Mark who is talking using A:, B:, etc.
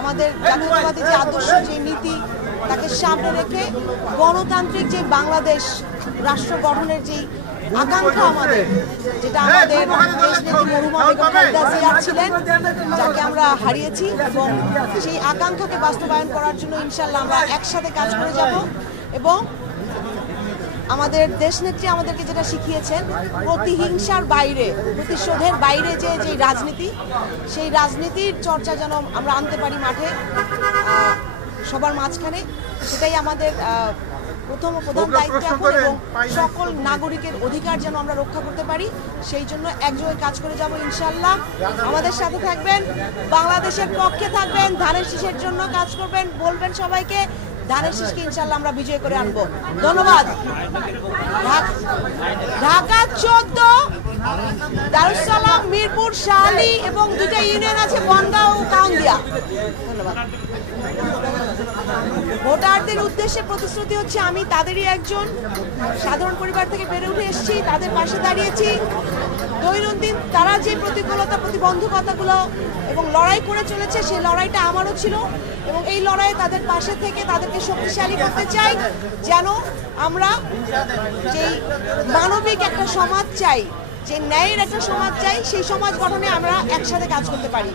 A: আমাদের জাতীয়তাবাদী যে আদর্শ, যে নীতি, তাকে সামনে রেখে গণতান্ত্রিক যে বাংলাদেশ রাষ্ট্র গঠনের যে আকাঙ্ক্ষা আমাদের, যেটা আমাদের দেশনেত্রী মরহুমা বেগম ছিলেন, যাকে আমরা হারিয়েছি এবং সেই আকাঙ্ক্ষাকে বাস্তবায়ন করার জন্য ইনশাল্লাহ আমরা একসাথে কাজ করে যাব এবং আমাদের দেশনেত্রী আমাদেরকে যেটা শিখিয়েছেন প্রতিহিংসার বাইরে প্রতিশোধের বাইরে যে যে রাজনীতি সেই রাজনীতির চর্চা যেন আমরা আনতে পারি মাঠে সবার মাঝখানে সেটাই আমাদের প্রথম প্রধান দায়িত্ব এখন এবং সকল নাগরিকের অধিকার যেন আমরা রক্ষা করতে পারি সেই জন্য একযোগে কাজ করে যাব ইনশাল্লাহ আমাদের সাথে থাকবেন বাংলাদেশের পক্ষে থাকবেন ধানের শীষের জন্য কাজ করবেন বলবেন সবাইকে ধানের শীষকে ইনশাল্লাহ আমরা বিজয় করে আনব। ধন্যবাদ। ঢাক- চোদ্দ দারুসালাম মিরপুর শাহী এবং দুটা ইউনিয়ন আছে, বনগাঁও ভোটারদের উদ্দেশ্যে প্রতিশ্রুতি হচ্ছে, আমি তাদেরই একজন। সাধারণ পরিবার থেকে বেড়ে উঠে এসেছি, তাদের পাশে দাঁড়িয়েছি। দৈনন্দিন তারা যে প্রতিকূলতা, প্রতিবন্ধকতাগুলো এবং লড়াই করে চলেছে, সেই লড়াইটা আমারও ছিল এবং এই লড়াইয়ে তাদের পাশে থেকে তাদেরকে শক্তিশালী করতে চাই, যেন আমরা যেই মানবিক একটা সমাজ চাই, যে ন্যায়ের একটা সমাজ চাই, সেই সমাজ গঠনে আমরা একসাথে কাজ করতে পারি।